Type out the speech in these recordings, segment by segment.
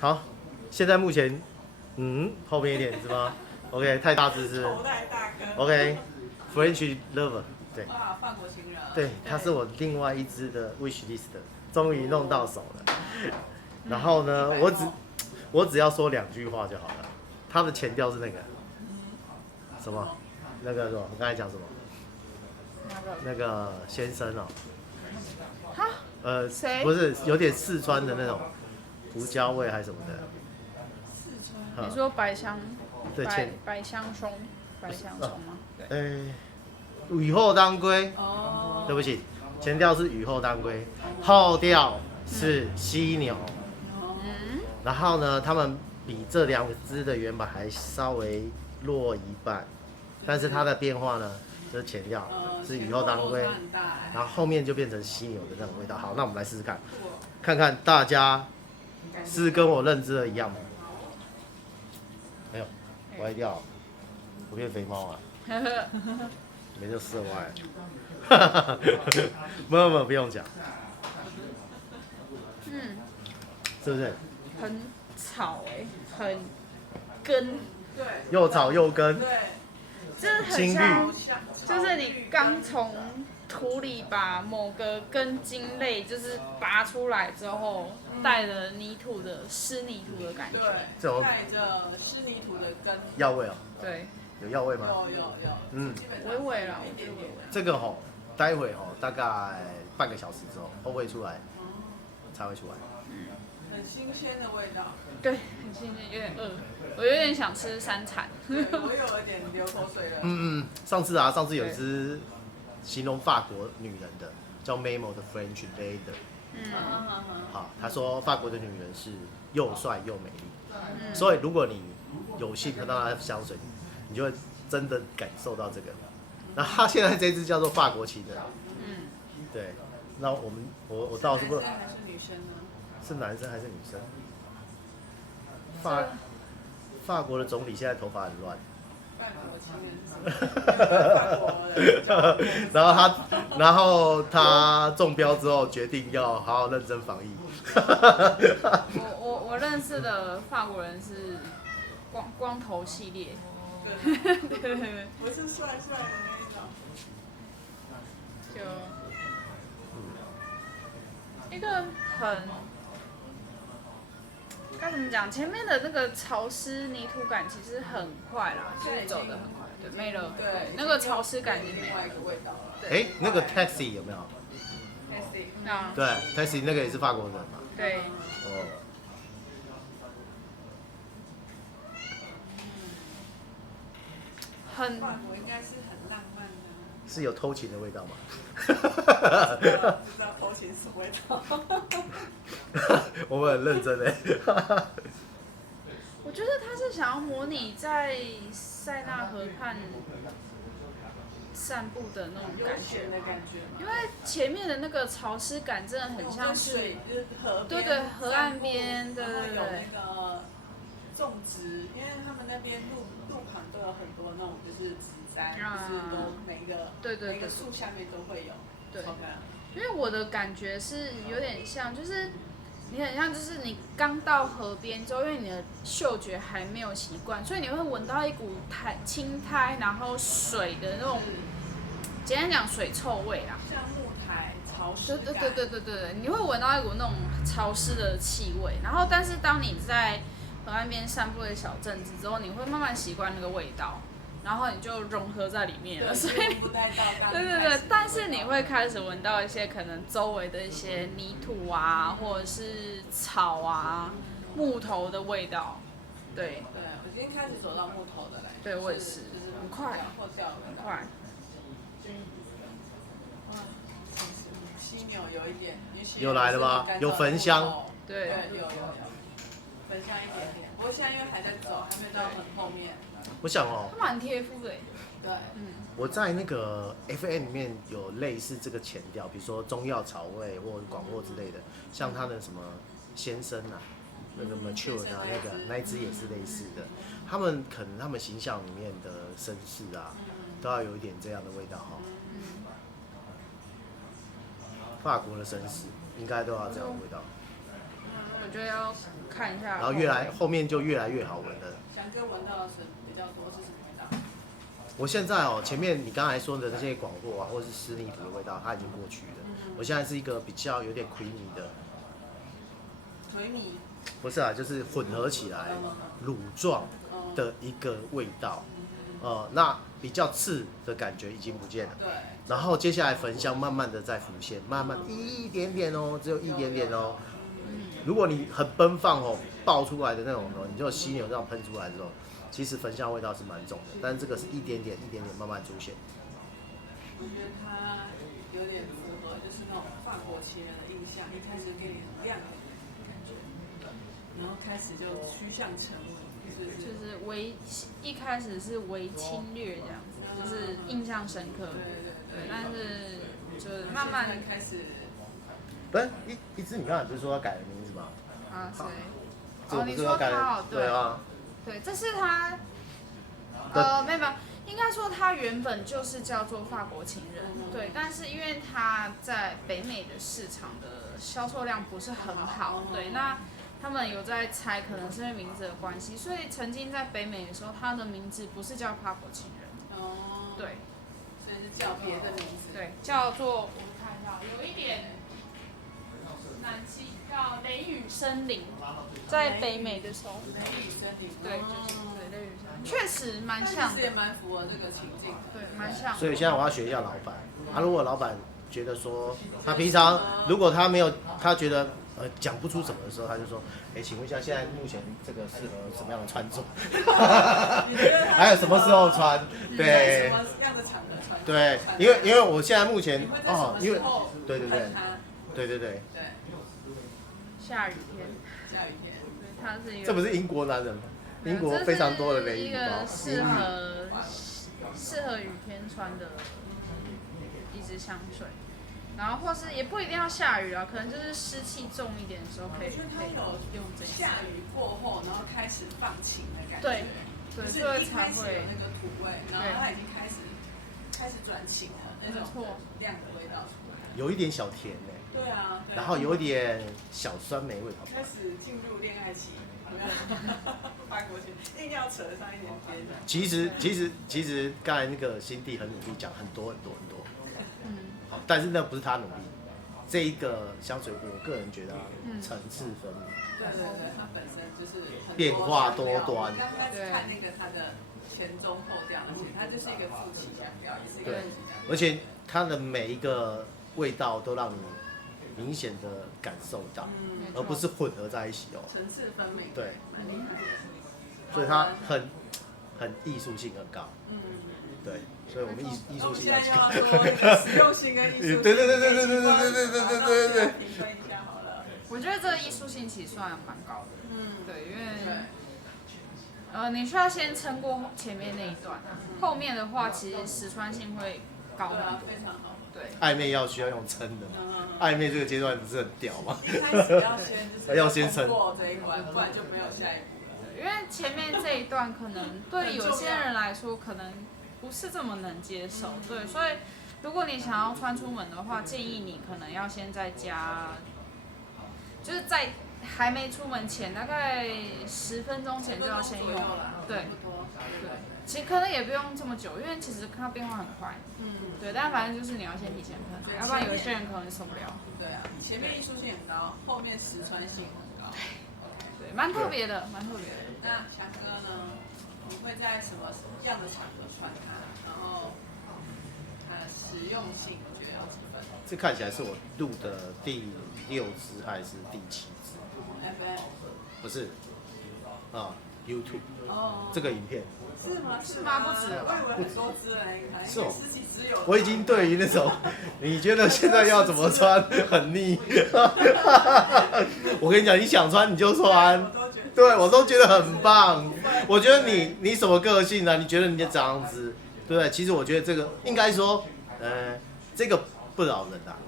好，现在目前，后面一点是吗？OK，太大只是。头戴大哥。OK，French Lover， 对。哇，法国情人。对，它是我另外一支的 wish list， 终于弄到手了。然后呢，我只要说2句话就好了。它的前调是那个什么，那个什么，我刚才讲什么？那个先生哦。哈？谁？不是，有点四川的那种胡椒味还是什么的。四川。你说百香？对，百香松，百香松吗？对。雨后当归。哦。对不起，前调是雨后当归，后调是犀牛。然后呢，他们比这2支的原版还稍微弱一半，但是它的变化呢，就是前调是雨后当归，然后后面就变成犀牛的那种味道。好，那我们来试试看，看看大家是跟我认知的一样吗？哎呦，歪掉，我变肥猫啊！没就射歪，没有不用讲，是不是？很吵很根，对，又草又根，对，这很像，就是你刚从土里把某个根茎类就是拔出来之后，带着泥土的湿泥土的感觉，对，带着湿泥土的根，药味哦，对，有药味吗？有，微微啦，我觉得微微。这个吼，待会吼大概半个小时之后，后会出来，才会出来。很新鲜的味道。对，很新鲜，有点饿，我有点想吃3餐。我有一点流口水了。上次有一支形容法国女人的，叫 Memo 的 French Lady。好，他说法国的女人是又帅又美丽，所以如果你有幸喝到她的香水，你就会真的感受到这个。然后他现在这支叫做法国情人。对，那我倒是不知道。男生还是女生呢？是男生还是女生？法国的总理现在头发很乱。法国情人。法国。然后他中标之后决定要好好认真防疫。我认识的法国人是光头系列。对，不是帅的那一种。就一个很该怎么讲？前面的那个潮湿泥土感其实很快啦，就是走得很快，对，没了。对，那个潮湿感已经没了。哎，那个 Taxi 有没有 ？Taxi。啊。对 ，Taxi 那个也是法国人嘛。对。哦。法国应该是很浪漫的。是有偷情的味道吗？不知道偷情什么味道。我们很认真哎。我觉得他是想要模拟在塞纳河畔散步的那种感觉，因为前面的那个潮湿感真的很像是，对，河岸边，对。有那个种植，因为他们那边路旁都有很多那种就是植栽，就是都每个树下面都会有。对。因为我的感觉是有点像，就是你很像，就是你刚到河边之后，因为你的嗅觉还没有习惯，所以你会闻到一股青苔，然后水的那种，简单讲水臭味啦。像木苔潮湿感。对，你会闻到一股那种潮湿的气味，然后但是当你在河岸边散步的小镇子之后，你会慢慢习惯那个味道。然后你就融合在里面了，所以对，但是你会开始闻到一些可能周围的一些泥土啊，或者是草啊、木头的味道。对，我已经开始走到木头的了。对，我也是，很快，很快。犀牛有一点，有来了吧？有焚香。对，有，焚香一点点。不过现在因为还在走，还没到很后面。我想哦，它蛮贴肤的。对，我在那个 FN 里面有类似这个前调，比如说中药草味或广藿之类的，像他的什么先生啊，那个 Mature 啊，那一支也是类似的。他们可能他们形象里面的绅士啊，都要有一点这样的味道哈。法国的绅士应该都要这样的味道。我觉得要看一下。然后后面就越来越好闻了。翔哥闻到的是比较多是什么味道？我现在前面你刚才说的那些广藿啊，或者是湿泥土的味道，它已经过去了。我现在是一个比较有点 creamy 的。creamy。不是啊，就是混合起来乳状的一个味道。那比较刺的感觉已经不见了。对。然后接下来焚香慢慢的在浮现，慢慢一点点只有一点点如果你很奔放爆出来的那种你就犀牛这样喷出来的时候，其实焚香味道是蛮重的，但是这个是一点点慢慢出现。我觉得它有点符合就是那种法国情人的印象，一开始给你很亮的感觉，然后开始就趋向沉稳。就是一开始是微侵略这样子，就是印象深刻。对，但是就是慢慢开始。不是一只，你刚才不是说要改了名字吗？啊，谁？你说他对啊。对，这是他。没有，应该说他原本就是叫做法国情人。对，但是因为他在北美的市场的销售量不是很好，对，那。他们有在猜，可能是因为名字的关系，所以曾经在北美的时候，他的名字不是叫法国情人，对，所以是叫别的名字，对，叫做我们看一下，有一点难记，叫雷雨森林，在北美的时候，雷雨森林，对，就是对雷雨森林，确实蛮像，其实也蛮符合这个情境，对，蛮像。所以现在我要学一下老板，如果老板觉得说他平常如果他没有他觉得。讲不出什么的时候，他就说：“请问一下，现在目前这个适合什么样的穿着？还有什么时候穿？对，什么样的场合穿？对，因为我现在目前因为对，下雨天，对，他是一个，这不是英国男人吗？英国非常多的雷雨包，适合雨天穿的一支香水。”然后或是也不一定要下雨啊，可能就是湿气重一点的时候可以用这些。下雨过后，然后开始放晴的感觉。对，所以才会那个土味，然后它已经开始转晴了，那种亮的味道出来。有一点小甜对啊。然后有一点小酸梅味道。开始进入恋爱期，法国情硬要扯上一点边。其实刚才那个辛蒂很努力讲很多。好，但是那不是他努力，这一个香水，我个人觉得层次分明。对，它本身就是变化多端。刚开始看那个它的前中后调，而且它就是一个夫妻香调，也是一个夫妻香调。而且它的每一个味道都让你明显的感受到，而不是混合在一起层次分明。对，所以它很艺术性很高。对。所以我们艺术性要强。实用性跟艺术性。对。评分一下好了。我觉得这个艺术性其实算蛮高的。对，因为你需要先撑过前面那一段，后面的话其实实穿性会高很多。非常好。对。暧昧需要用撑的嘛？暧昧这个阶段不是很屌吗？一开始要先撑过这一关，不然就没有下一步了。因为前面这一段可能对有些人来说可能。不是这么能接受，对，所以如果你想要穿出门的话，建议你可能要先在家，就是在还没出门前，大概10分钟前就要先用，对，其实可能也不用这么久，因为其实它变化很快，对，但反正就是你要先提前喷，要不然有些人可能受不了。对啊，前面艺术性很高，后面实穿性很高，对，蛮特别的，蛮特别的。那翔哥呢？你会在什么样的场合穿它？然后它的实用性，我觉得要几分？这看起来是我录的第6支还是第7支 ？FM 不是YouTube 这个影片是吗？是吗？不止了，我以为很多支嘞，是10几支有。我已经对于那种你觉得现在要怎么穿很腻。我跟你讲，你想穿你就穿。对，我都觉得很棒。我觉得你什么个性呢？你觉得你这样子，对不对？其实我觉得这个应该说，这个不扰人啊。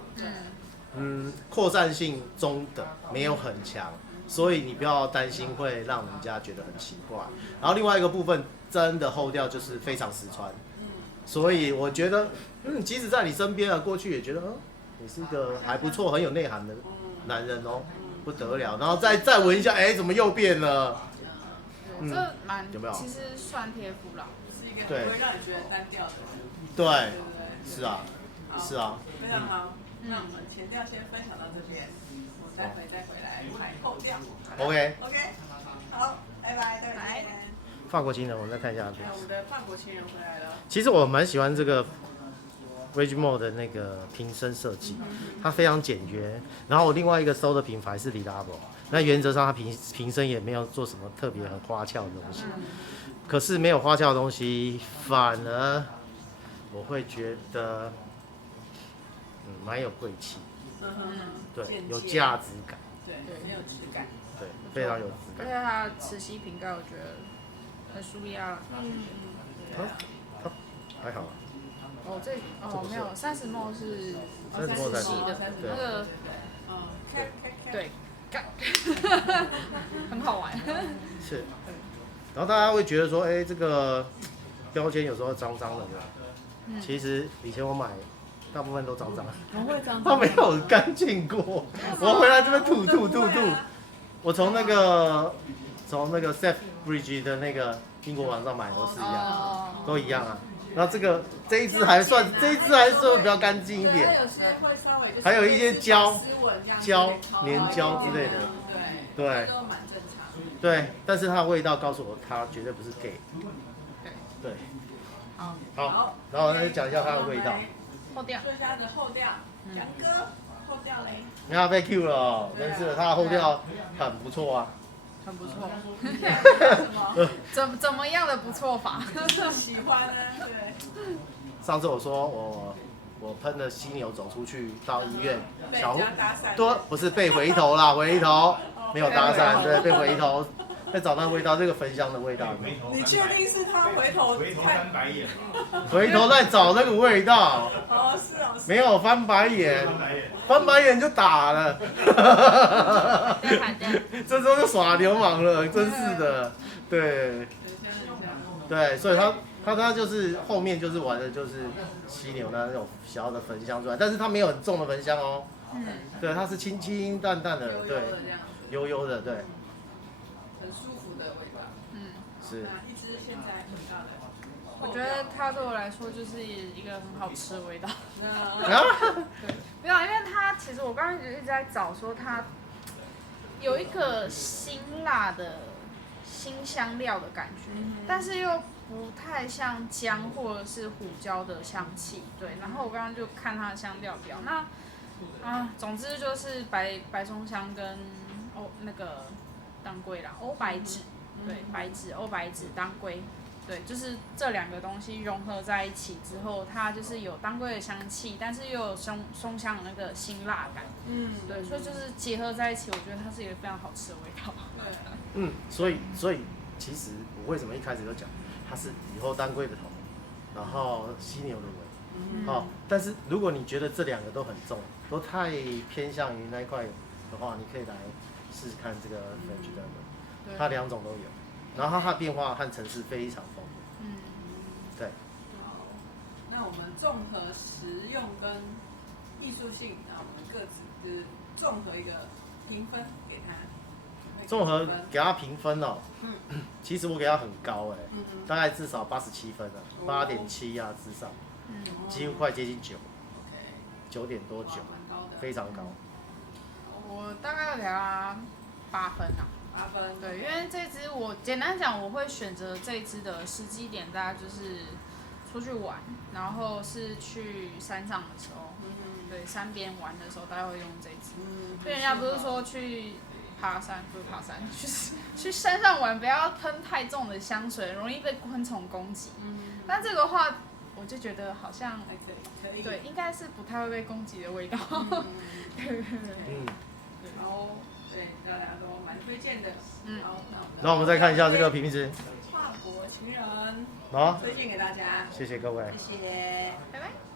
扩散性中等，没有很强，所以你不要担心会让人家觉得很奇怪。然后另外一个部分，真的后调就是非常实穿，所以我觉得，即使在你身边啊，过去也觉得，你是一个还不错、很有内涵的男人哦。不得了，然后再闻一下，哎，怎么又变了？对，这蛮有没有其实算贴肤啦。是一个不会让你觉得单调的，对，对不对？是啊，是啊，非常好。那我们前调先分享到这边，我待会再回来排后调。OK， OK， 好，拜拜，拜拜。法国情人，我们再看一下。我们的法国情人回来了。其实我蛮喜欢这个 Regimo 的那个瓶身设计，它非常简约。然后我另外一个收的品牌是 Lilabo， 那原则上它瓶身也没有做什么特别很花俏的东西。可是没有花俏的东西，反而我会觉得，蛮有贵气，对，有价值感，对，很有质感，对，非常有质而感。且它的磁吸瓶盖我觉得很舒压。它还好啊，哦，没有30ml 是30 ml 磁吸的，对那个开，对，干，很好玩。是。然后大家会觉得说，哎，这个标签有时候脏脏的，其实以前我买，大部分都脏脏的，不会脏，它没有干净过。我回来这边吐。我从那个 Selfridges 的那个英国网上买都是一样，都一样啊。然后这一支还算比较干净一点，还有一些胶、粘胶之类的，对，都蛮正常。对，但是它的味道告诉我，它绝对不是 gay。对，好，然后再讲一下它的味道。后调。说一下它的后调，杨哥后调嘞。你看被 Q 了哦，真是的，它的后调很不错啊。很不错。怎么样的不错法？喜欢呢，对。上次我说我喷了犀牛走出去到医院，不是被回头啦，回头没有搭讪，对，被回头，再找到味道，这个焚香的味道。你确定是他回头翻白眼？回头再找那个味道。哦，是哦。没有翻白眼，翻白眼就打了。这时候就耍流氓了，真是的，对。对，所以他就是后面就是玩的就是犀牛那种小的焚香出来，但是它没有很重的焚香哦。对，它是清清淡淡的，对，悠悠的，对。很舒服的味道。是。一支现在很大的。我觉得它对我来说就是一个很好吃的味道。对，没有，因为它其实我刚刚一直在找说它有一个辛辣的辛香料的感觉，但是又不太像姜或者是胡椒的香气。对，然后我刚刚就看它的香料表，总之就是白松香跟那个当归啦，欧白芷，对，欧白芷当归。对，就是这两个东西融合在一起之后，它就是有当归的香气，但是又有松香的那个辛辣感。对，所以就是结合在一起，我觉得它是一个非常好吃的味道。所以其实我为什么一开始就讲它是雨后当归的头，然后犀牛的尾，但是如果你觉得这两个都很重，都太偏向于那一块的话，你可以来试试看这个 French Diamond，它两种都有。然后它的变化和层次非常丰富。对。好，那我们综合实用跟艺术性，那我们各自就是综合一个评分给它。综合给它评分哦。其实我给它很高大概至少87分8.7啊之上，几乎快接近9点多9，非常高。我大概要给它8分啊。8分，对，因为这支我简单讲，我会选择这支的时机点，大概就是出去玩，然后是去山上的时候，对，山边玩的时候，大概会用这支。所以人家不是说去爬山，不是爬山，去山上玩，不要喷太重的香水，容易被昆虫攻击。但这个话，我就觉得好像对，应该是不太会被攻击的味道。对。对，大家都蛮推荐的。好，那我们再看一下这个瓶子。法国情人。好，推荐给大家。谢谢各位。谢谢，拜拜。